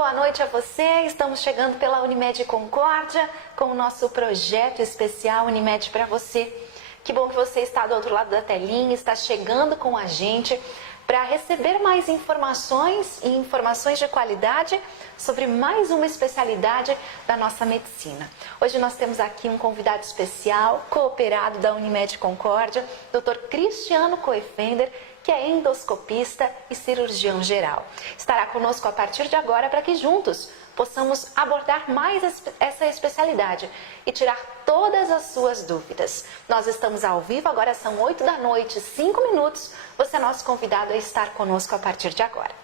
boa noite a você. Estamos chegando pela Unimed Concórdia com o nosso projeto especial Unimed para você. Que bom que você está do outro lado da telinha, está chegando com a gente para receber mais informações e informações de qualidade sobre mais uma especialidade da nossa medicina. Hoje nós temos aqui um convidado especial, cooperado da Unimed Concórdia, Dr. Cristiano Coifender, que é endoscopista e cirurgião geral. Estará conosco a partir de agora para que juntos possamos abordar mais essa especialidade e tirar todas as suas dúvidas. Nós estamos ao vivo, agora são 8 da noite, 5 minutos. Você é nosso convidado a estar conosco a partir de agora.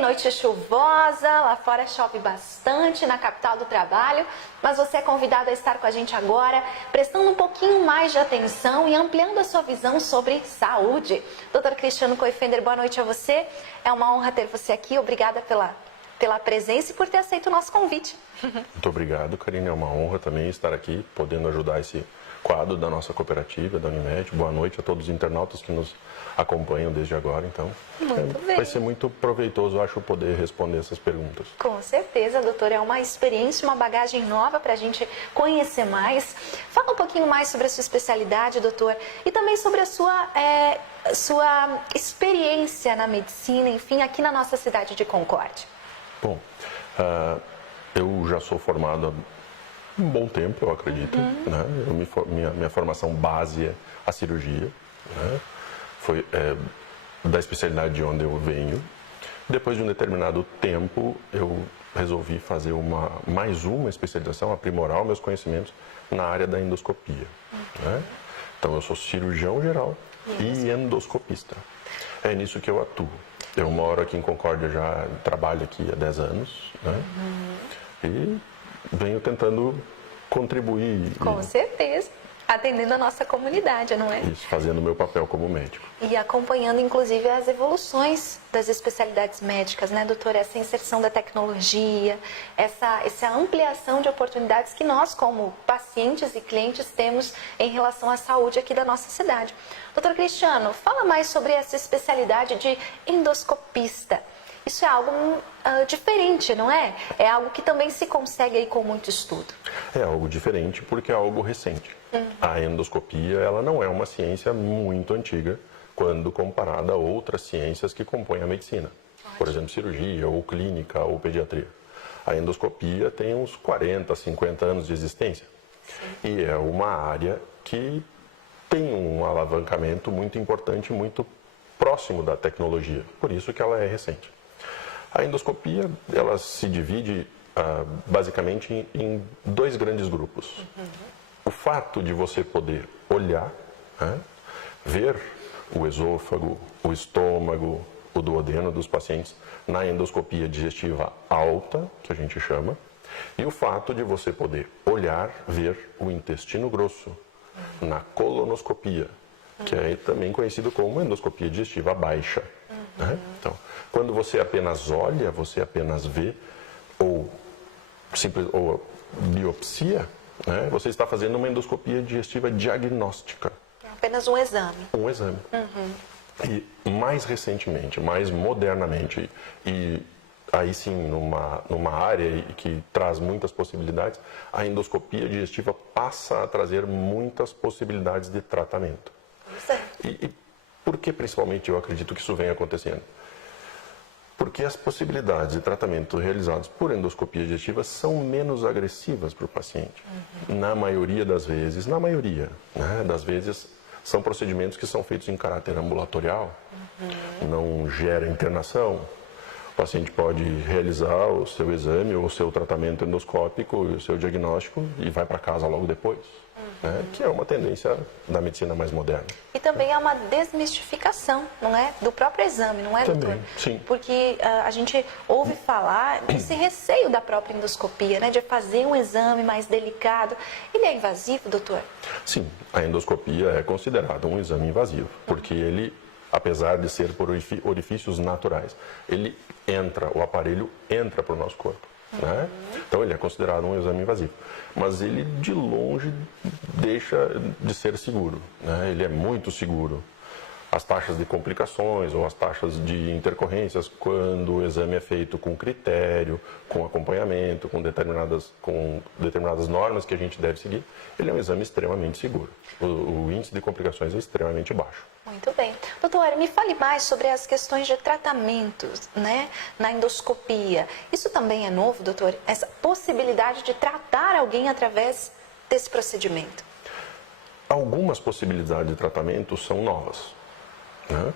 Noite chuvosa, lá fora chove bastante na capital do trabalho, mas você é convidado a estar com a gente agora, prestando um pouquinho mais de atenção e ampliando a sua visão sobre saúde. Dr. Cristiano Coifender, boa noite a você. É uma honra ter você aqui. Obrigada pela presença e por ter aceito o nosso convite. Muito obrigado, Karine. É uma honra também estar aqui, podendo ajudar esse quadro da nossa cooperativa, da Unimed. Boa noite a todos os internautas que nos acompanham desde agora, então. Muito bem. Vai ser muito proveitoso, acho, poder responder essas perguntas. Com certeza, doutor. É uma experiência, uma bagagem nova para a gente conhecer mais. Fala um pouquinho mais sobre a sua especialidade, doutor, e também sobre a sua experiência na medicina, enfim, aqui na nossa cidade de Concórdia. Bom, eu já sou formado há um bom tempo, eu acredito. Né? Minha formação base é a cirurgia, né? Foi da especialidade de onde eu venho. Depois de um determinado tempo, eu resolvi fazer mais uma especialização, aprimorar os meus conhecimentos na área da endoscopia. Né? Então, eu sou cirurgião geral e endoscopista. É nisso que eu atuo. Eu moro aqui em Concórdia, já trabalho aqui há 10 anos, né? E venho tentando contribuir. Com certeza. Atendendo a nossa comunidade, não é? Isso, fazendo o meu papel como médico. E acompanhando, inclusive, as evoluções das especialidades médicas, né, doutor? Essa inserção da tecnologia, essa ampliação de oportunidades que nós, como pacientes e clientes, temos em relação à saúde aqui da nossa cidade. Doutor Cristiano, fala mais sobre essa especialidade de endoscopista. Isso é algo diferente, não é? É algo que também se consegue aí com muito estudo. É algo diferente porque é algo recente. A endoscopia, ela não é uma ciência muito antiga quando comparada a outras ciências que compõem a medicina. Por exemplo, cirurgia, ou clínica, ou pediatria. A endoscopia tem uns 40, 50 anos de existência. Sim. E é uma área que tem um alavancamento muito importante, muito próximo da tecnologia. Por isso que ela é recente. A endoscopia, ela se divide basicamente em dois grandes grupos. O fato de você poder olhar, né, ver o esôfago, o estômago, o duodeno dos pacientes na endoscopia digestiva alta, que a gente chama, e o fato de você poder olhar, ver o intestino grosso na colonoscopia, que é também conhecido como endoscopia digestiva baixa. Né? Então, quando você apenas olha, você apenas vê, ou biopsia, né? Você está fazendo uma endoscopia digestiva diagnóstica. Apenas um exame. Um exame. E mais recentemente, mais modernamente, e aí sim numa área que traz muitas possibilidades, a endoscopia digestiva passa a trazer muitas possibilidades de tratamento. E por que principalmente eu acredito que isso vem acontecendo? Porque as possibilidades de tratamento realizados por endoscopia digestiva são menos agressivas para o paciente. Na maioria das vezes, né, das vezes, são procedimentos que são feitos em caráter ambulatorial, não gera internação. O paciente pode realizar o seu exame ou o seu tratamento endoscópico e o seu diagnóstico e vai para casa logo depois. Né, que é uma tendência da medicina mais moderna. E também é uma desmistificação, não é? Do próprio exame, não é, também, doutor? Sim. Porque a gente ouve falar desse receio da própria endoscopia, né? De fazer um exame mais delicado. Ele é invasivo, doutor? Sim, a endoscopia é considerada um exame invasivo, porque ele, apesar de ser por orifícios naturais, o aparelho entra para o nosso corpo. Né? Então ele é considerado um exame invasivo, mas ele de longe deixa de ser seguro, né? Ele é muito seguro. As taxas de complicações ou as taxas de intercorrências, quando o exame é feito com critério, com acompanhamento, com determinadas normas que a gente deve seguir, ele é um exame extremamente seguro. O índice de complicações é extremamente baixo. Muito bem. Doutor, me fale mais sobre as questões de tratamentos, né, na endoscopia. Isso também é novo, doutor? Essa possibilidade de tratar alguém através desse procedimento? Algumas possibilidades de tratamento são novas, né?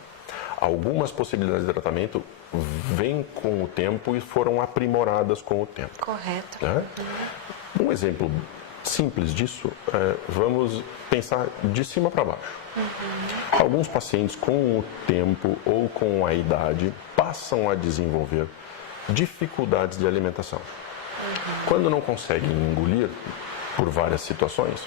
Algumas possibilidades de tratamento vêm com o tempo e foram aprimoradas com o tempo. Correto. Né? Um exemplo simples disso é, vamos pensar de cima para baixo. Alguns pacientes com o tempo ou com a idade passam a desenvolver dificuldades de alimentação. Quando não conseguem engolir por várias situações,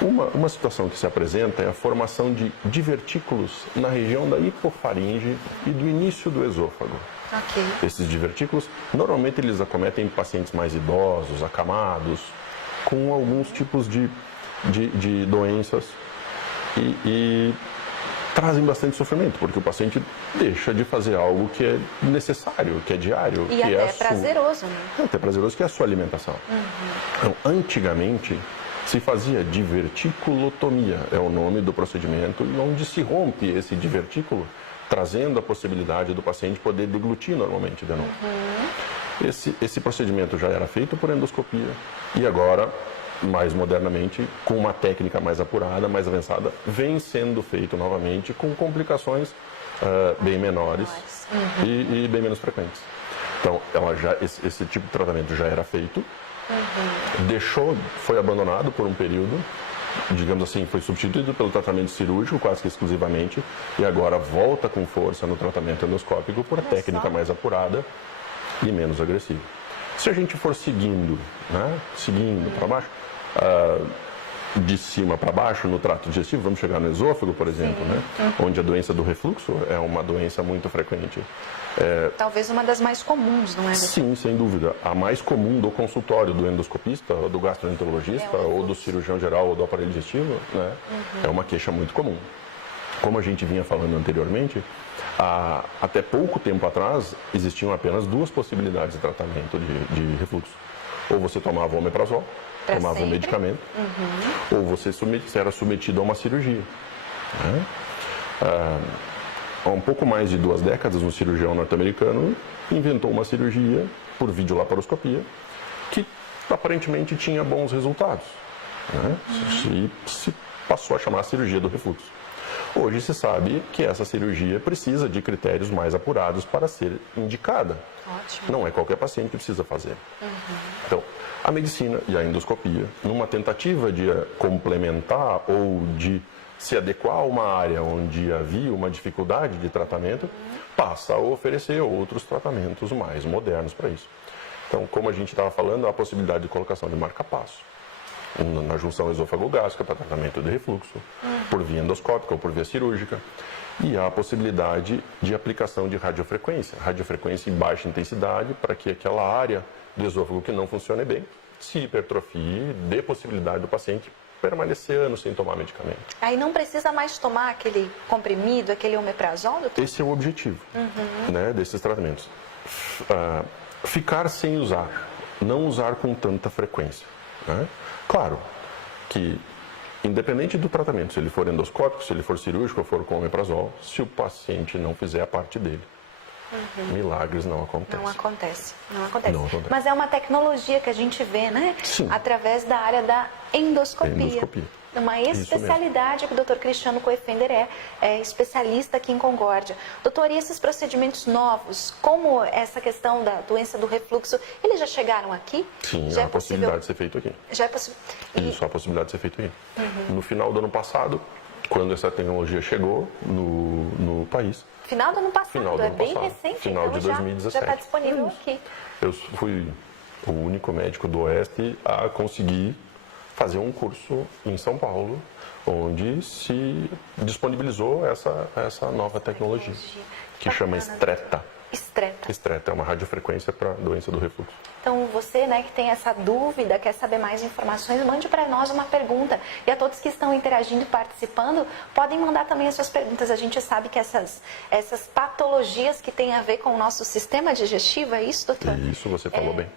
uma situação que se apresenta é a formação de divertículos na região da hipofaringe e do início do esôfago. Ok. Esses divertículos, normalmente eles acometem pacientes mais idosos, acamados, com alguns tipos de doenças e trazem bastante sofrimento, porque o paciente deixa de fazer algo que é necessário, que é diário. E que até é prazeroso, né? É até prazeroso, que é a sua alimentação. Então, antigamente, se fazia diverticulotomia, é o nome do procedimento, onde se rompe esse divertículo, trazendo a possibilidade do paciente poder deglutir normalmente de novo. Esse procedimento já era feito por endoscopia e agora, mais modernamente, com uma técnica mais apurada, mais avançada, vem sendo feito novamente com complicações bem menores e bem menos frequentes. Então, esse tipo de tratamento já era feito, foi abandonado por um período, digamos assim, foi substituído pelo tratamento cirúrgico quase que exclusivamente e agora volta com força no tratamento endoscópico por técnica mais apurada e menos agressiva. Se a gente for seguindo, né, seguindo para baixo, de cima para baixo no trato digestivo, vamos chegar no esôfago, por exemplo, né, onde a doença do refluxo é uma doença muito frequente. Talvez uma das mais comuns, não é? Sim, sem dúvida. A mais comum do consultório do endoscopista, do gastroenterologista, ou do cirurgião geral ou do aparelho digestivo, né, é uma queixa muito comum. Como a gente vinha falando anteriormente, até pouco tempo atrás existiam apenas duas possibilidades de tratamento de refluxo. Ou você tomava omeprazol, tomava um medicamento, ou você era submetido a uma cirurgia. Né? Há um pouco mais de 2 décadas, um cirurgião norte-americano inventou uma cirurgia por videolaparoscopia que aparentemente tinha bons resultados. Né? E se passou a chamar a cirurgia do refluxo. Hoje se sabe que essa cirurgia precisa de critérios mais apurados para ser indicada. Ótimo. Não é qualquer paciente que precisa fazer. Então, a medicina e a endoscopia, numa tentativa de complementar ou de se adequar a uma área onde havia uma dificuldade de tratamento, passa a oferecer outros tratamentos mais modernos para isso. Então, como a gente estava falando, há a possibilidade de colocação de marca-passo na junção esôfago-gástrica para tratamento de refluxo, por via endoscópica ou por via cirúrgica, e há a possibilidade de aplicação de radiofrequência em baixa intensidade, para que aquela área do esôfago que não funcione bem se hipertrofie, dê possibilidade do paciente permanecer anos sem tomar medicamento. Aí não precisa mais tomar aquele comprimido, aquele omeprazol, doutor? Esse é o objetivo, né, desses tratamentos. Ficar sem usar, não usar com tanta frequência. Né? Claro que, independente do tratamento, se ele for endoscópico, se ele for cirúrgico ou for com omeprazol, se o paciente não fizer a parte dele, milagres não acontecem. Não acontece, não acontece. Não acontece. Mas é uma tecnologia que a gente vê, né? Sim. Através da área da endoscopia. Endoscopia. Uma especialidade que o Dr. Cristiano Coefender é especialista aqui em Concórdia. Doutor, e esses procedimentos novos, como essa questão da doença do refluxo, eles já chegaram aqui? Sim, já há a possibilidade de ser feito aqui. Já é possível. Isso, há a possibilidade de ser feito aqui. No final do ano passado, quando essa tecnologia chegou no país. Final do ano passado, Final do ano bem passado, recente. final então de 2017. Já está disponível aqui. Eu fui o único médico do Oeste a conseguir fazer um curso em São Paulo, onde se disponibilizou essa nova tecnologia, que chama Stretta. Excreta. Excreta, é uma radiofrequência para doença do refluxo. Então, você, né, que tem essa dúvida, quer saber mais informações, mande para nós uma pergunta. E a todos que estão interagindo e participando, podem mandar também as suas perguntas. A gente sabe que essas patologias que têm a ver com o nosso sistema digestivo, é isso, doutor? Isso, você falou bem.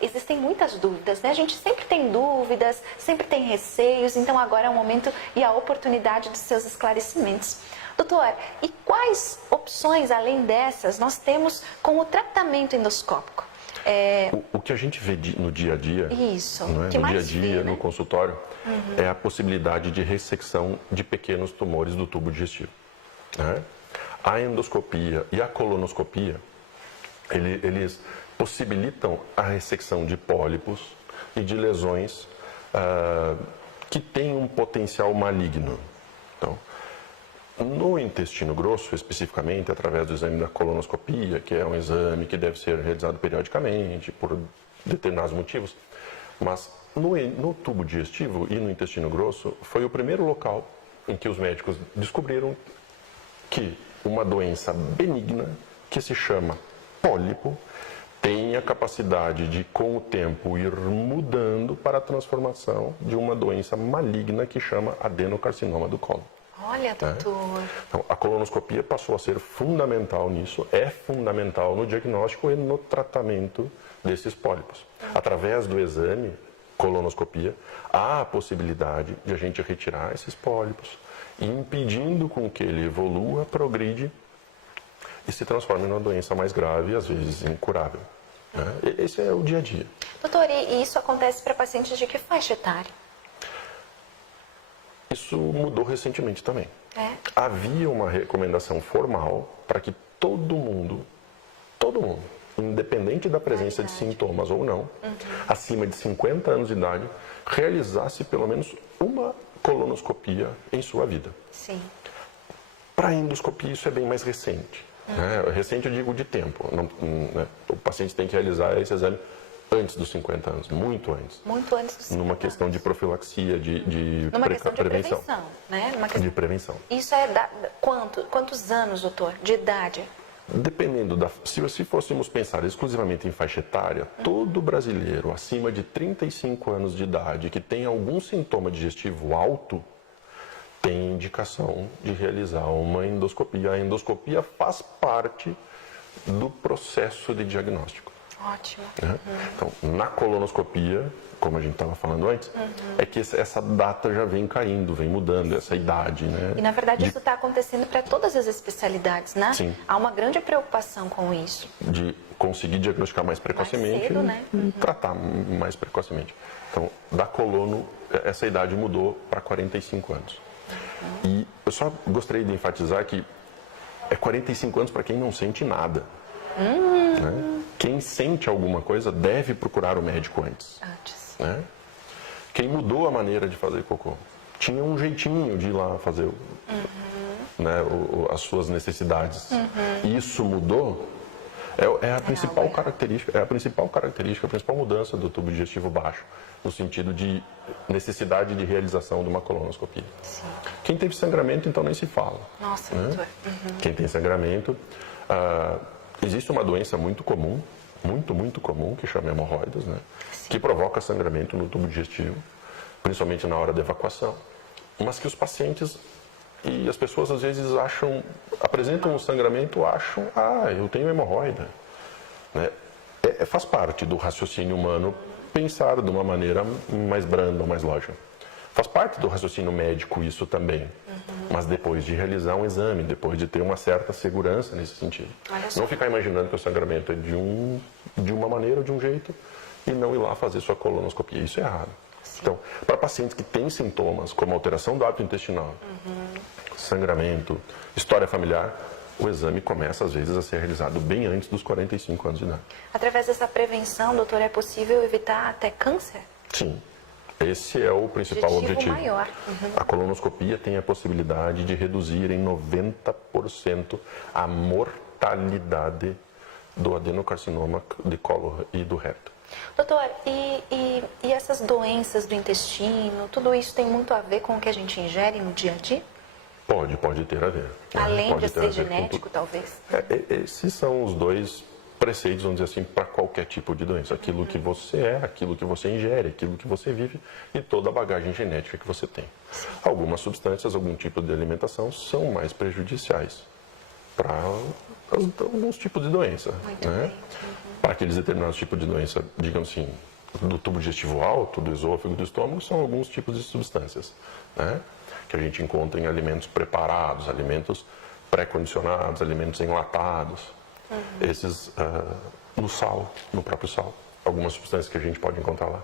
Existem muitas dúvidas, né? A gente sempre tem dúvidas, sempre tem receios, então agora é o momento e a oportunidade dos seus esclarecimentos. Doutor, e quais opções, além dessas, nós temos com o tratamento endoscópico? O que a gente vê no dia a dia, Isso, não é? que No dia a mais dia, vê, né? no consultório, é a possibilidade de ressecção de pequenos tumores do tubo digestivo. Né? A endoscopia e a colonoscopia, eles possibilitam a ressecção de pólipos e de lesões que têm um potencial maligno. Então, no intestino grosso, especificamente, através do exame da colonoscopia, que é um exame que deve ser realizado periodicamente por determinados motivos, mas no tubo digestivo e no intestino grosso foi o primeiro local em que os médicos descobriram que uma doença benigna, que se chama pólipo, tem a capacidade de, com o tempo, ir mudando para a transformação de uma doença maligna que chama adenocarcinoma do colo. Olha, doutor. Então, a colonoscopia passou a ser fundamental nisso, é fundamental no diagnóstico e no tratamento desses pólipos. Através do exame, colonoscopia, há a possibilidade de a gente retirar esses pólipos, impedindo com que ele evolua, progride e se transforme numa doença mais grave e às vezes incurável. Né? Esse é o dia a dia. Doutor, e isso acontece para pacientes de que faixa etária? Isso mudou recentemente também. Havia uma recomendação formal para que todo mundo, independente da presença de sintomas ou não, acima de 50 anos de idade, realizasse pelo menos uma colonoscopia em sua vida. Sim. Para a endoscopia isso é bem mais recente. Recente eu digo de tempo. O paciente tem que realizar esse exame antes dos 50 anos, muito antes. Muito antes dos 50 Numa questão de profilaxia, Numa questão de prevenção. prevenção, né? Numa questão... De prevenção. Isso é quantos anos, doutor, de idade? Dependendo se fôssemos pensar exclusivamente em faixa etária, todo brasileiro acima de 35 anos de idade que tem algum sintoma digestivo alto tem indicação de realizar uma endoscopia. A endoscopia faz parte do processo de diagnóstico. Ótimo. Né? Então, na colonoscopia, como a gente estava falando antes, é que essa data já vem caindo, vem mudando, essa idade, né? E na verdade isso está acontecendo para todas as especialidades, né? Sim. Há uma grande preocupação com isso. De conseguir diagnosticar mais precocemente cedo, né? e tratar mais precocemente. Então, da colono, essa idade mudou para 45 anos. E eu só gostaria de enfatizar que é 45 anos para quem não sente nada. Né? Quem sente alguma coisa deve procurar o médico antes. Né? Quem mudou a maneira de fazer cocô tinha um jeitinho de ir lá fazer né, as suas necessidades. Isso mudou. É a principal característica, a principal mudança do tubo digestivo baixo, no sentido de necessidade de realização de uma colonoscopia. Sim. Quem teve sangramento, então nem se fala. Nossa, né? doutor. Quem tem sangramento, existe uma doença muito comum, muito comum, que chama hemorroidas, né? Que provoca sangramento no tubo digestivo, principalmente na hora da evacuação, mas que os pacientes e as pessoas às vezes apresentam um sangramento, acham, eu tenho hemorroida. Né? Faz parte do raciocínio humano pensar de uma maneira mais branda, mais lógica. Faz parte do raciocínio médico isso também, mas depois de realizar um exame, depois de ter uma certa segurança nesse sentido. Não ficar imaginando que o sangramento é de uma maneira ou de um jeito e não ir lá fazer sua colonoscopia. Isso é errado. Então, para pacientes que têm sintomas como alteração do hábito intestinal, sangramento, história familiar, o exame começa às vezes a ser realizado bem antes dos 45 anos de idade. Através dessa prevenção, doutor, é possível evitar até câncer? Sim. Esse é o principal objetivo. Maior. A colonoscopia tem a possibilidade de reduzir em 90% a mortalidade do adenocarcinoma de colo e do reto. Doutor, e essas doenças do intestino, tudo isso tem muito a ver com o que a gente ingere no dia a dia? Pode ter a ver. Além Pode de ter a ser ver com genético, tudo. talvez. Esses são os dois preceitos, vamos dizer assim, para qualquer tipo de doença. Aquilo que você é, aquilo que você ingere, aquilo que você vive e toda a bagagem genética que você tem. Algumas substâncias, algum tipo de alimentação são mais prejudiciais para alguns tipos de doença. Muito Né? bem. Para aqueles determinados tipos de doença, digamos assim, do tubo digestivo alto, do esôfago, do estômago, são alguns tipos de substâncias, né? Que a gente encontra em alimentos preparados, alimentos pré-condicionados, alimentos enlatados. Esses no sal, no próprio sal. Algumas substâncias que a gente pode encontrar lá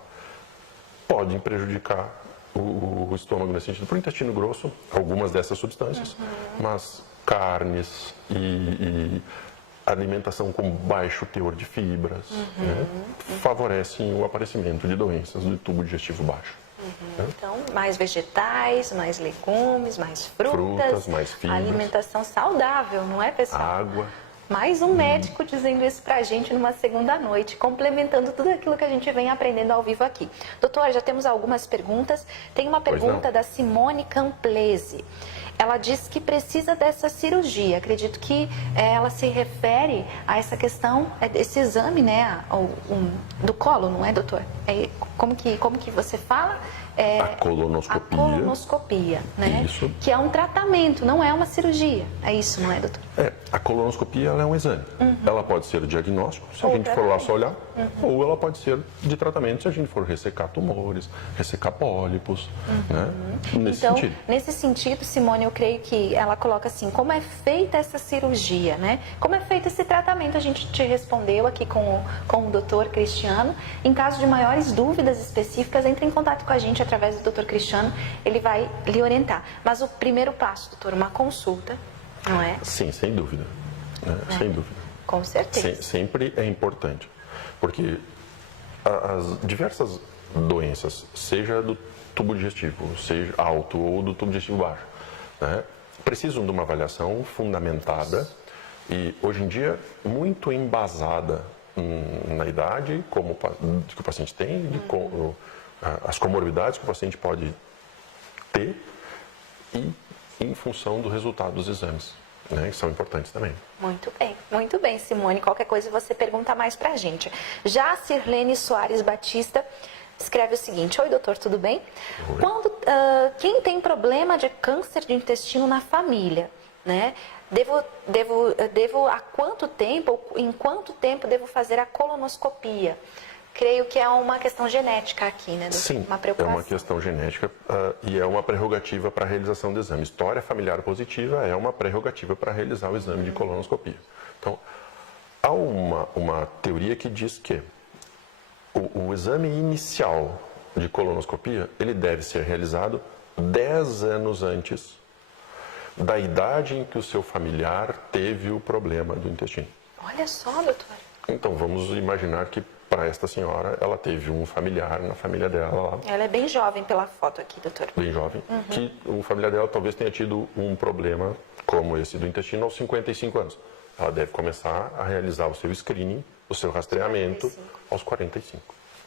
podem prejudicar o estômago nesse sentido. Para o intestino grosso, algumas dessas substâncias, mas carnes e alimentação com baixo teor de fibras né, favorecem o aparecimento de doenças do tubo digestivo baixo. Né? Então, mais vegetais, mais legumes, mais frutas, mais fibras. alimentação saudável, não é, pessoal? Água. Mais um médico dizendo isso pra gente numa segunda noite, complementando tudo aquilo que a gente vem aprendendo ao vivo aqui. Doutor, já temos algumas perguntas. Tem uma pergunta da Simone Camplese. Ela diz que precisa dessa cirurgia. Acredito que ela se refere a essa questão, esse exame, né, do colo, não é, doutor? Como que você fala? A colonoscopia. A colonoscopia, né? Isso. Que é um tratamento, não é uma cirurgia. É isso, não é, doutor? A colonoscopia ela é um exame. Ela pode ser diagnóstico, se a gente for lá só olhar, ou ela pode ser de tratamento, se a gente for ressecar tumores, ressecar pólipos, né? Nesse sentido, Simone, eu creio que ela coloca assim, como é feita essa cirurgia, né? Como é feito esse tratamento? A gente te respondeu aqui com o doutor Cristiano. Em caso de maiores dúvidas específicas, entre em contato com a gente através do doutor Cristiano, ele vai lhe orientar. Mas o primeiro passo, doutor, uma consulta, não é? Sim, sem dúvida. Sem dúvida. Com certeza. Sempre é importante, porque as diversas doenças, seja do tubo digestivo, seja alto ou do tubo digestivo baixo, né, precisam de uma avaliação fundamentada e, hoje em dia, muito embasada na idade que o paciente tem, as comorbidades que o paciente pode ter e em função do resultado dos exames, né, que são importantes também. Muito bem, Simone. Qualquer coisa você pergunta mais pra gente. Já a Sirlene Soares Batista escreve o seguinte: oi, doutor, tudo bem? Oi. Quem tem problema de câncer de intestino na família, né? Devo há quanto tempo, ou em quanto tempo devo fazer a colonoscopia? Creio que é uma questão genética aqui, né, doutor? Sim, uma preocupação. é uma questão genética e é uma prerrogativa para a realização do exame. História familiar positiva é uma prerrogativa para realizar o exame de colonoscopia. Então, há uma teoria que diz que o exame inicial de colonoscopia, ele deve ser realizado 10 anos antes da idade em que o seu familiar teve o problema do intestino. Olha só, doutor. Então, vamos imaginar que para esta senhora, ela teve um familiar na família dela lá. Ela é bem jovem pela foto aqui, doutor. Bem jovem. Que o familiar dela talvez tenha tido um problema como esse do intestino aos 55 anos. Ela deve começar a realizar o seu screening, o seu rastreamento aos 45.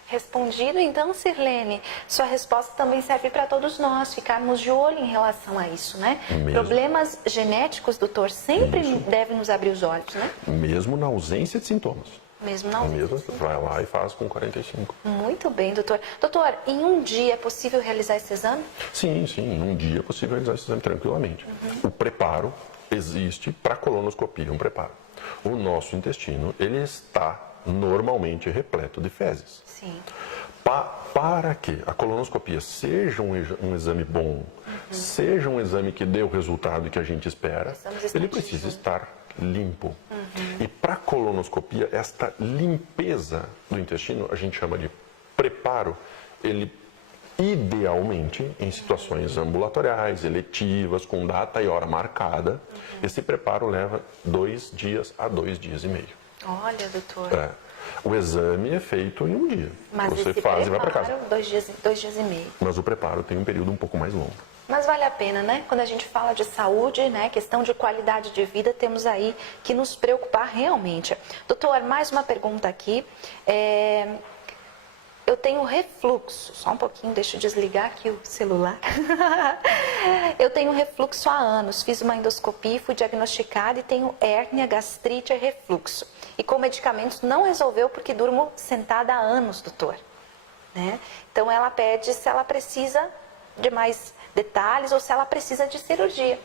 Respondido, então, Sirlene, sua resposta também serve para todos nós ficarmos de olho em relação a isso, né? Mesmo. Problemas genéticos, doutor, sempre devem nos abrir os olhos, né? Mesmo na ausência de sintomas. Mesmo não. Vai lá e faz com 45. Muito bem, doutor. Doutor, em um dia é possível realizar esse exame? Sim, em um dia é possível realizar esse exame tranquilamente. O preparo existe para a colonoscopia, um preparo. O nosso intestino, ele está normalmente repleto de fezes. Sim. Para que a colonoscopia seja um exame bom, seja um exame que dê o resultado que a gente espera, ele precisa estar limpo. E para a colonoscopia, esta limpeza do intestino, a gente chama de preparo, ele idealmente em situações ambulatoriais, eletivas, com data e hora marcada, esse preparo leva 2 dias a 2 dias e meio. Olha, doutor. O exame é feito em um dia. Mas você esse faz preparo, e vai para casa. 2 dias e meio. Mas o preparo tem um período um pouco mais longo. Mas vale a pena, né? Quando a gente fala de saúde, né, questão de qualidade de vida, temos aí que nos preocupar realmente. Doutor, mais uma pergunta aqui. eu tenho refluxo. Só um pouquinho, deixa eu desligar aqui o celular. Eu tenho refluxo há anos. Fiz uma endoscopia e fui diagnosticada e tenho hérnia, gastrite e refluxo. E com medicamentos não resolveu porque durmo sentada há anos, doutor. Né? Então ela pede se ela precisa de mais detalhes ou se ela precisa de cirurgia.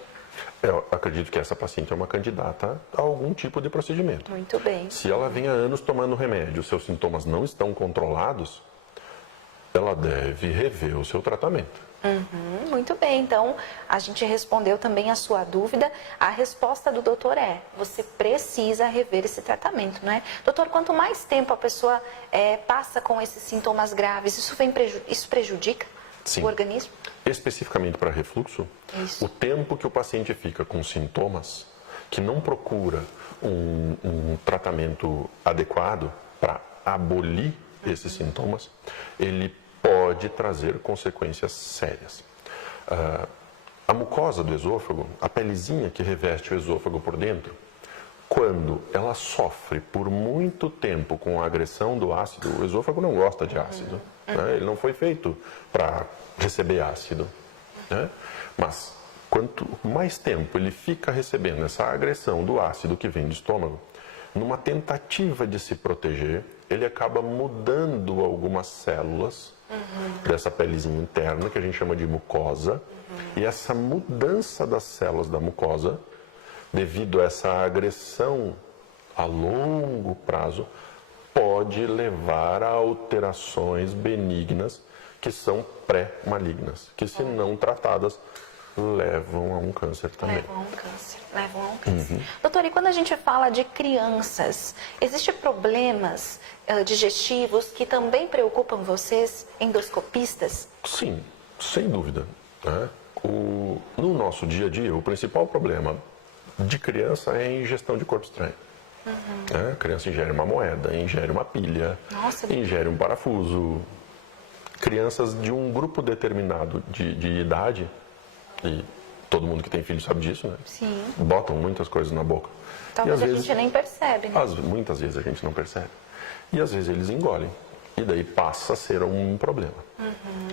Eu acredito que essa paciente é uma candidata a algum tipo de procedimento. Muito bem. Se ela vem há anos tomando remédio, seus sintomas não estão controlados, ela deve rever o seu tratamento. Muito bem, então a gente respondeu também a sua dúvida. A resposta do doutor é: você precisa rever esse tratamento, não é? Doutor, quanto mais tempo a pessoa passa com esses sintomas graves, isso prejudica o organismo? Especificamente para refluxo, o tempo que o paciente fica com sintomas que não procura um tratamento adequado para abolir esses sintomas, ele pode trazer consequências sérias. A mucosa do esôfago, a pelezinha que reveste o esôfago por dentro, quando ela sofre por muito tempo com a agressão do ácido, o esôfago não gosta de ácido, né? Ele não foi feito para receber ácido, né? Mas quanto mais tempo ele fica recebendo essa agressão do ácido que vem do estômago, numa tentativa de se proteger, ele acaba mudando algumas células dessa pelezinha interna, que a gente chama de mucosa, e essa mudança das células da mucosa, devido a essa agressão a longo prazo, pode levar a alterações benignas que são pré-malignas, que se não tratadas, levam a um câncer também. Levam a um câncer. Doutor, e quando a gente fala de crianças, existem problemas digestivos que também preocupam vocês, endoscopistas? Sim, sem dúvida, né? No nosso dia a dia, o principal problema de criança é a ingestão de corpo estranho. A criança ingere uma moeda, ingere uma pilha, ingere um parafuso. Crianças de um grupo determinado de idade, e todo mundo que tem filho sabe disso, né? Sim. Botam muitas coisas na boca. Talvez a gente nem percebe, né? Muitas vezes a gente não percebe. E às vezes eles engolem. E daí passa a ser um problema.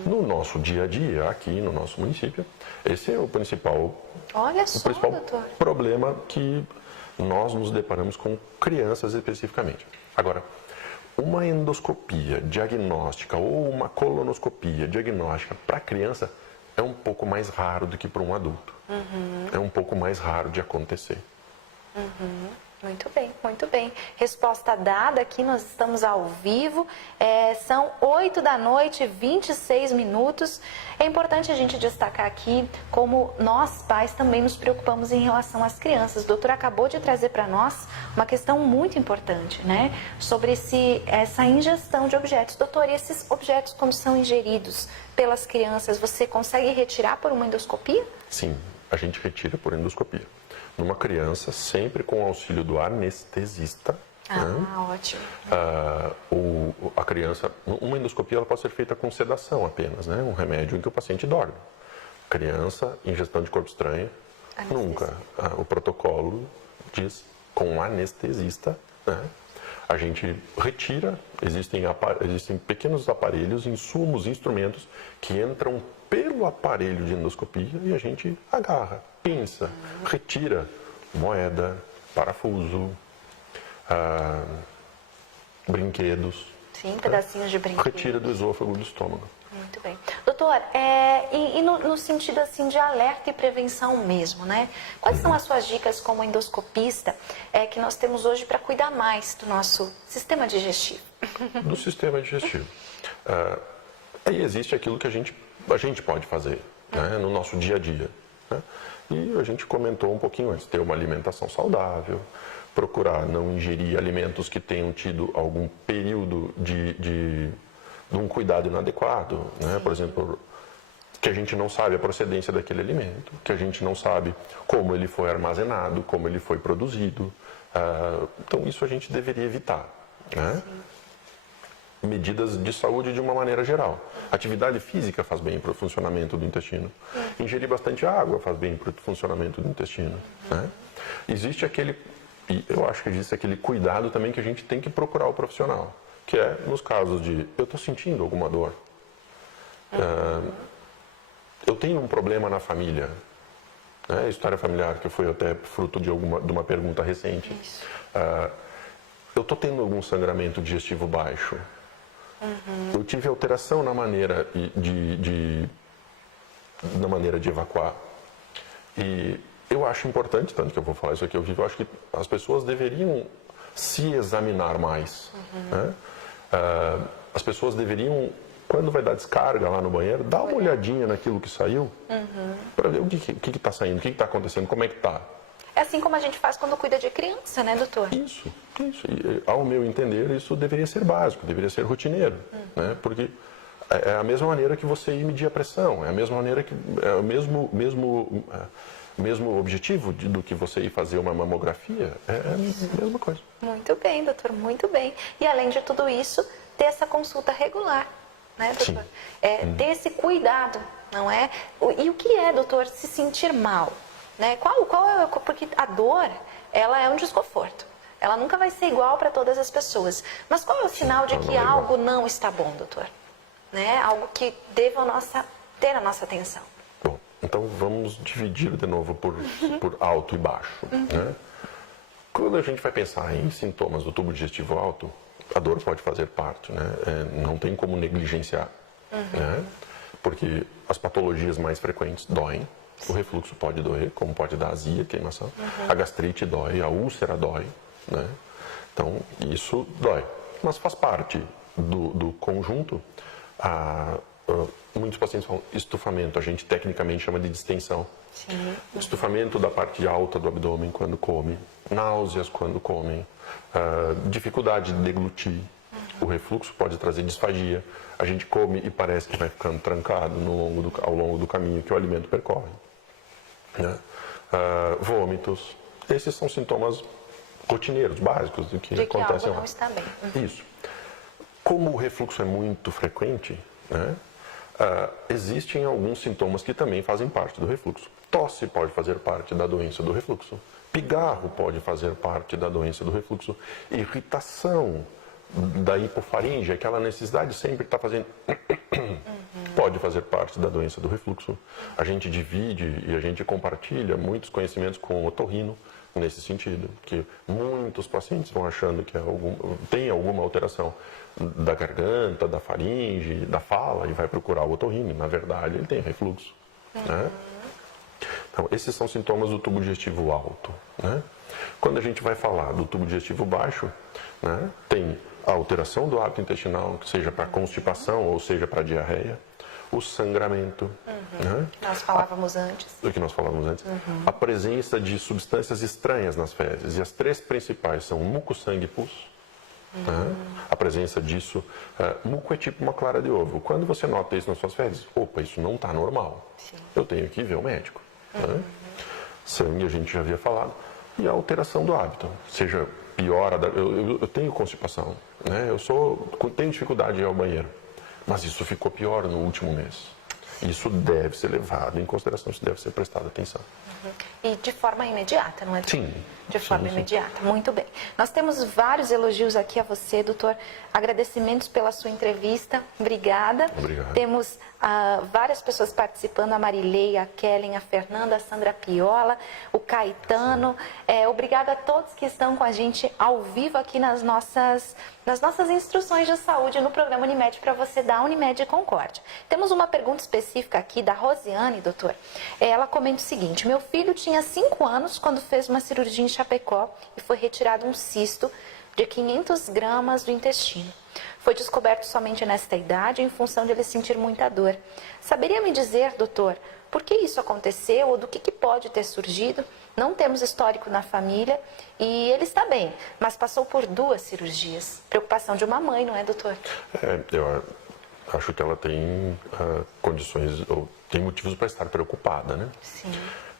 No nosso dia a dia, aqui no nosso município, esse é o principal, doutor, problema que nós nos deparamos com crianças especificamente. Agora, uma endoscopia diagnóstica ou uma colonoscopia diagnóstica para criança é um pouco mais raro do que para um adulto. É um pouco mais raro de acontecer. Muito bem, muito bem. Resposta dada, aqui nós estamos ao vivo. São 8h26. É importante a gente destacar aqui como nós, pais, também nos preocupamos em relação às crianças. O doutor acabou de trazer para nós uma questão muito importante, né? Sobre essa ingestão de objetos. Doutor, e esses objetos, quando são ingeridos pelas crianças, você consegue retirar por uma endoscopia? Sim, a gente retira por endoscopia. Numa criança, sempre com o auxílio do anestesista. Ótimo. A criança, uma endoscopia ela pode ser feita com sedação apenas, né? Um remédio em que o paciente dorme. Criança, ingestão de corpo estranho, nunca. O protocolo diz com anestesista, né? A gente retira, existem pequenos aparelhos, insumos, instrumentos que entram pelo aparelho de endoscopia e a gente agarra, pinça, retira moeda, parafuso, brinquedos. Sim, pedacinhos de brinquedo. Retira do esôfago do estômago. Muito bem. Doutor, no sentido assim de alerta e prevenção mesmo, né? Quais são as suas dicas como endoscopista que nós temos hoje para cuidar mais do nosso sistema digestivo? Do sistema digestivo. Aí existe aquilo que a gente pode fazer, né, no nosso dia a dia, né? E a gente comentou um pouquinho antes, ter uma alimentação saudável, procurar não ingerir alimentos que tenham tido algum período de um cuidado inadequado, né? Por exemplo, que a gente não sabe a procedência daquele alimento, que a gente não sabe como ele foi armazenado, como ele foi produzido. Então isso a gente deveria evitar, né? Medidas de saúde de uma maneira geral. Atividade física faz bem para o funcionamento do intestino. Ingerir bastante água faz bem para o funcionamento do intestino, né? Eu acho que existe aquele cuidado também que a gente tem que procurar o profissional, que é nos casos de eu estou sentindo alguma dor, eu tenho um problema na família, né? História familiar, que foi até fruto de uma pergunta recente. Eu estou tendo algum sangramento digestivo baixo. Eu tive alteração na maneira na maneira de evacuar. E eu acho importante, tanto que eu vou falar isso aqui ao vivo, eu acho que as pessoas deveriam se examinar mais. Né? As pessoas deveriam, quando vai dar descarga lá no banheiro, dar uma olhadinha naquilo que saiu, para ver o que está saindo, o que está acontecendo, como é que está. É assim como a gente faz quando cuida de criança, né, doutor? Isso. E, ao meu entender, isso deveria ser básico, deveria ser rotineiro, né? Porque é a mesma maneira que você ir medir a pressão, é a mesma maneira que é o mesmo objetivo do que você ir fazer uma mamografia, é a mesma coisa. Muito bem, doutor, muito bem. E além de tudo isso, ter essa consulta regular, né, doutor? Sim. Ter esse cuidado, não é? E o que é, doutor, se sentir mal? Né? Porque a dor, ela é um desconforto. Ela nunca vai ser igual para todas as pessoas. Mas qual é o sinal de que algo não está bom, doutor? Né? Algo que deva ter a nossa atenção. Bom, então vamos dividir de novo por alto e baixo. Né? Quando a gente vai pensar em sintomas do tubo digestivo alto, a dor pode fazer parte, né? Não tem como negligenciar. Né? Porque as patologias mais frequentes doem. O refluxo pode doer, como pode dar azia, queimação. A gastrite dói, a úlcera dói. Né? Então, isso dói. Mas faz parte do conjunto. Muitos pacientes falam estufamento, a gente tecnicamente chama de distensão. Sim. Estufamento da parte alta do abdômen quando come, náuseas quando comem, dificuldade de deglutir. O refluxo pode trazer disfagia. A gente come e parece que vai ficando trancado ao longo do caminho que o alimento percorre. Né? Vômitos. Esses são sintomas rotineiros, básicos do que acontece algo lá. não está bem. Isso. Como o refluxo é muito frequente, né, existem alguns sintomas que também fazem parte do refluxo. Tosse pode fazer parte da doença do refluxo. Pigarro pode fazer parte da doença do refluxo. Irritação da hipofaringe, aquela necessidade de sempre estar fazendo... pode fazer parte da doença do refluxo. A gente divide e a gente compartilha muitos conhecimentos com o otorrino nesse sentido, que muitos pacientes vão achando que tem alguma alteração da garganta, da faringe, da fala e vai procurar o otorrino. Na verdade, ele tem refluxo. Né? Então, esses são sintomas do tubo digestivo alto. Né? Quando a gente vai falar do tubo digestivo baixo, né, tem a alteração do hábito intestinal, seja para constipação ou seja para diarreia, o sangramento. Né? Nós falávamos antes. Do que nós falávamos antes. A presença de substâncias estranhas nas fezes. E as três principais são muco, sangue e pus. Né? A presença disso. Muco é tipo uma clara de ovo. Quando você nota isso nas suas fezes, opa, isso não está normal. Sim. Eu tenho que ir ver o médico. Né? Sangue a gente já havia falado. E a alteração do hábito. Seja piora. Eu tenho constipação. Né? Tenho dificuldade de ir ao banheiro. Mas isso ficou pior no último mês. Isso deve ser levado em consideração, isso deve ser prestado atenção. E de forma imediata, não é? Sim. De forma imediata, muito bem. Nós temos vários elogios aqui a você, doutor. Agradecimentos pela sua entrevista, obrigada. Obrigado. Temos várias pessoas participando, a Marilei, a Kellen, a Fernanda, a Sandra Piola, o Caetano. Obrigada a todos que estão com a gente ao vivo aqui nas nossas instruções de saúde no programa Unimed para você da Unimed Concórdia. Temos uma pergunta específica aqui da Rosiane, doutor. Ela comenta o seguinte: meu filho tinha 5 anos quando fez uma cirurgia em Chapecó e foi retirado um cisto de 500 gramas do intestino. Foi descoberto somente nesta idade em função de ele sentir muita dor. Saberia me dizer, doutor, por que isso aconteceu ou do que pode ter surgido? Não temos histórico na família e ele está bem, mas passou por 2 cirurgias. Preocupação de uma mãe, não é, doutor? Eu acho que ela tem condições, ou tem motivos para estar preocupada, né? Sim.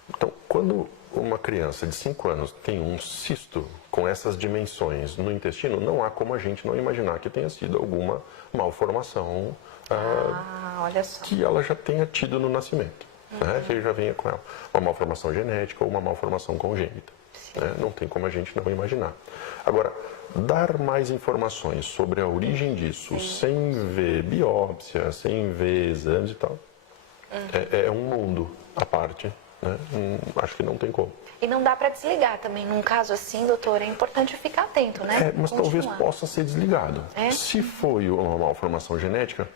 Então, quando uma criança de 5 anos tem um cisto com essas dimensões no intestino, não há como a gente não imaginar que tenha sido alguma malformação olha só. que ela já tenha tido no nascimento. Né? Que ele já venha com ela. Uma malformação genética ou uma malformação congênita. né? Não tem como a gente não imaginar. Agora, dar mais informações sobre a origem disso, sem ver biópsia, sem ver exames e tal, é um mundo à parte, né? Acho que não tem como. E não dá para desligar também. Num caso assim, doutor, é importante ficar atento, né? Mas talvez possa ser desligado. É? Se foi uma malformação genética,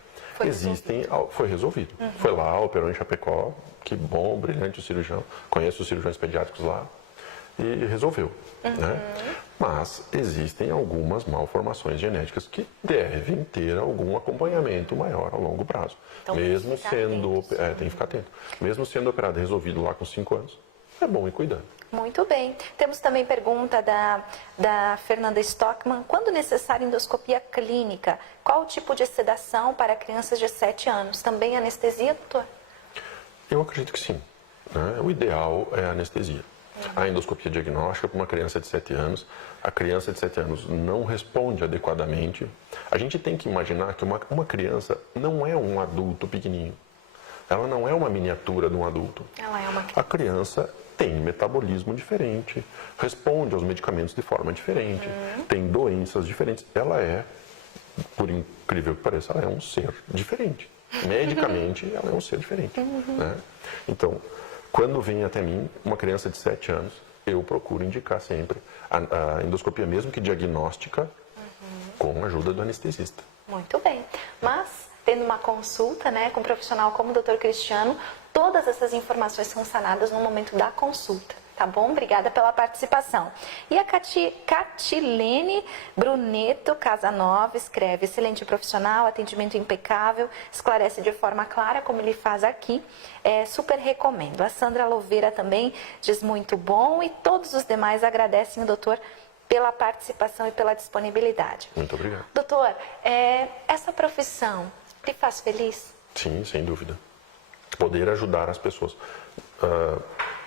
foi resolvido. Foi lá, operou em Chapecó, que bom, brilhante o cirurgião, conheço os cirurgiões pediátricos lá, e resolveu. Né? Mas existem algumas malformações genéticas que devem ter algum acompanhamento maior a longo prazo. Então, mesmo sendo, tem que ficar atento. Mesmo sendo operado e resolvido lá com 5 anos, é bom ir cuidando. Muito bem. Temos também pergunta da Fernanda Stockman. Quando necessária endoscopia clínica, qual o tipo de sedação para crianças de 7 anos? Também anestesia, doutor? Eu acredito que sim. Né? O ideal é a anestesia. A endoscopia diagnóstica para uma criança de 7 anos, a criança de 7 anos não responde adequadamente. A gente tem que imaginar que uma criança não é um adulto pequenininho. Ela não é uma miniatura de um adulto. Ela é uma criança. A criança tem metabolismo diferente, responde aos medicamentos de forma diferente, tem doenças diferentes. Ela é, por incrível que pareça, ela é um ser diferente. Medicamente, ela é um ser diferente. Né? Então, quando vem até mim uma criança de 7 anos, eu procuro indicar sempre a endoscopia, mesmo que diagnóstica, com a ajuda do anestesista. Muito bem. Mas, tendo uma consulta, né, com um profissional como o Dr. Cristiano, todas essas informações são sanadas no momento da consulta. Tá bom? Obrigada pela participação. E a Catilene Bruneto Casanova escreve: excelente profissional, atendimento impecável, esclarece de forma clara como ele faz aqui. Super recomendo. A Sandra Louveira também diz muito bom e todos os demais agradecem o doutor pela participação e pela disponibilidade. Muito obrigado. Doutor, essa profissão te faz feliz? Sim, sem dúvida. Poder ajudar as pessoas.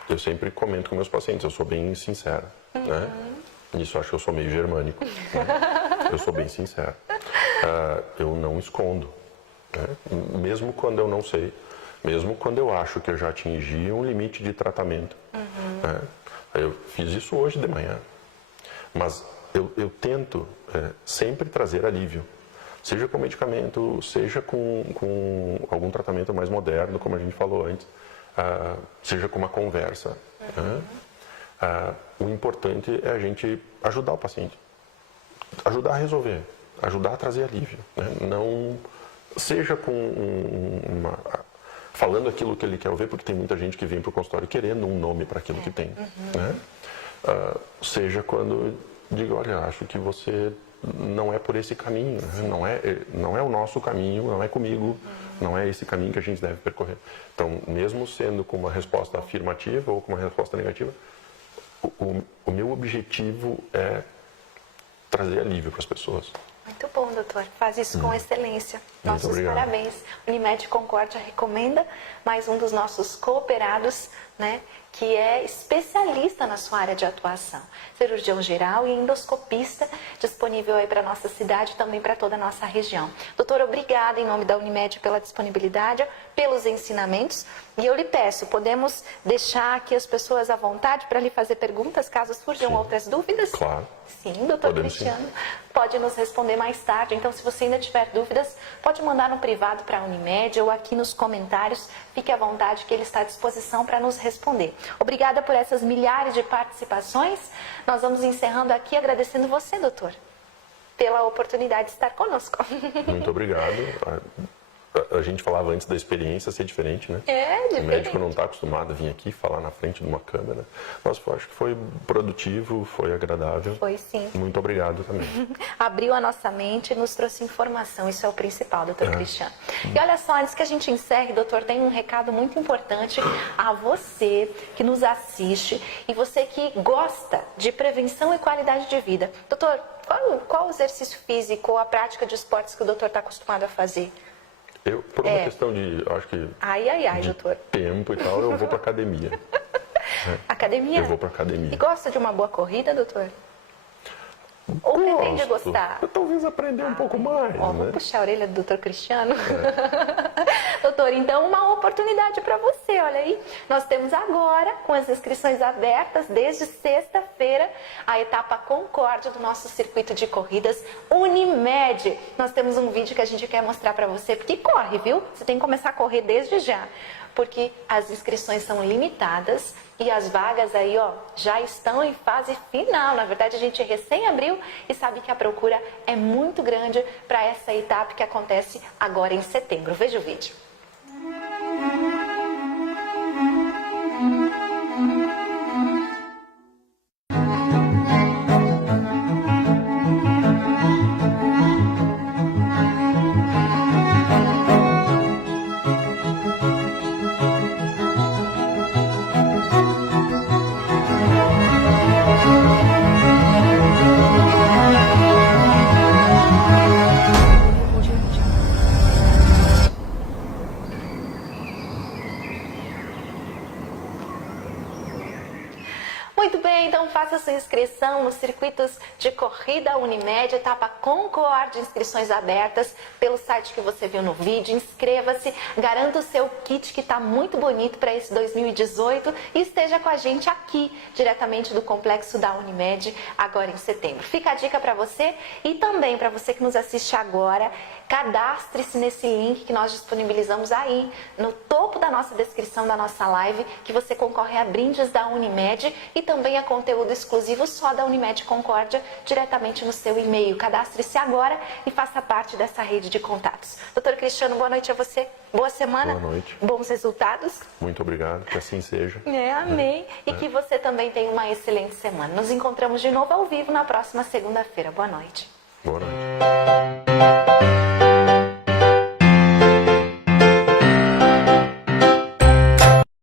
Eu sempre comento com meus pacientes, eu sou bem sincero, né? Nisso acho que eu sou meio germânico, né? Eu sou bem sincero. Eu não escondo, né? Mesmo quando eu não sei, mesmo quando eu acho que eu já atingi um limite de tratamento. Né? Eu fiz isso hoje de manhã, mas eu tento sempre trazer alívio. Seja com medicamento, seja com algum tratamento mais moderno, como a gente falou antes. Seja com uma conversa. Né? O importante é a gente ajudar o paciente, ajudar a resolver, ajudar a trazer alívio. Né? Não seja falando aquilo que ele quer ouvir, porque tem muita gente que vem para o consultório querendo um nome para aquilo que tem. Né? Seja quando diga, olha, acho que você não é por esse caminho, né? não é o nosso caminho, não é comigo. Não é esse caminho que a gente deve percorrer. Então, mesmo sendo com uma resposta afirmativa ou com uma resposta negativa, o meu objetivo é trazer alívio para as pessoas. Muito bom, doutor. Faz isso com excelência. Nossos obrigado. parabéns. Unimed Concórdia recomenda mais um dos nossos cooperados, né, que é especialista na sua área de atuação. Cirurgião geral e endoscopista, disponível aí para nossa cidade e também para toda a nossa região. Doutor, obrigada em nome da Unimed pela disponibilidade, pelos ensinamentos. E eu lhe peço, podemos deixar aqui as pessoas à vontade para lhe fazer perguntas, caso surjam outras dúvidas? Claro. Sim, doutor Cristiano. Pode nos responder mais tarde. Então, se você ainda tiver dúvidas, pode mandar no privado para a Unimed ou aqui nos comentários. Fique à vontade que ele está à disposição para nos responder. Obrigada por essas milhares de participações. Nós vamos encerrando aqui agradecendo você, doutor, pela oportunidade de estar conosco. Muito obrigado. A gente falava antes da experiência ser diferente, né? Diferente. O médico não está acostumado a vir aqui falar na frente de uma câmera. Mas acho que foi produtivo, foi agradável. Foi sim. Muito obrigado também. Abriu a nossa mente e nos trouxe informação. Isso é o principal, doutor Cristiano. E olha só, antes que a gente encerre, doutor, tem um recado muito importante a você que nos assiste e você que gosta de prevenção e qualidade de vida. Doutor, qual o exercício físico ou a prática de esportes que o doutor está acostumado a fazer? Por uma questão de, acho que, de doutor. tempo e tal, eu vou para academia. Academia? Eu vou para academia. E gosta de uma boa corrida, doutor? Ou pretende gostar? Talvez aprender um pouco mais, Ó, né? vou puxar a orelha do Dr. Cristiano. Doutor, então uma oportunidade para você, olha aí. Nós temos agora, com as inscrições abertas, desde sexta-feira, a etapa Concórdia do nosso circuito de corridas Unimed. Nós temos um vídeo que a gente quer mostrar para você, porque corre, viu? Você tem que começar a correr desde já, porque as inscrições são limitadas e as vagas aí, ó, já estão em fase final. Na verdade, a gente recém abriu e sabe que a procura é muito grande para essa etapa que acontece agora em setembro. Veja o vídeo. Muito bem, então faça sua inscrição nos circuitos de corrida Unimed, etapa Concórdia, inscrições abertas pelo site que você viu no vídeo. Inscreva-se, garanta o seu kit que está muito bonito para esse 2018 e esteja com a gente aqui, diretamente do complexo da Unimed, agora em setembro. Fica a dica para você e também para você que nos assiste agora, cadastre-se nesse link que nós disponibilizamos aí no topo da nossa descrição da nossa live, que você concorre a brindes da Unimed e também a conteúdo exclusivo só da Unimed Concórdia diretamente no seu e-mail. Cadastre-se agora e faça parte dessa rede de contatos. Doutor Cristiano, boa noite a você. Boa semana. Boa noite. Bons resultados. Muito obrigado, que assim seja. Amém. E que você também tenha uma excelente semana. Nos encontramos de novo ao vivo na próxima segunda-feira. Boa noite. Boa noite.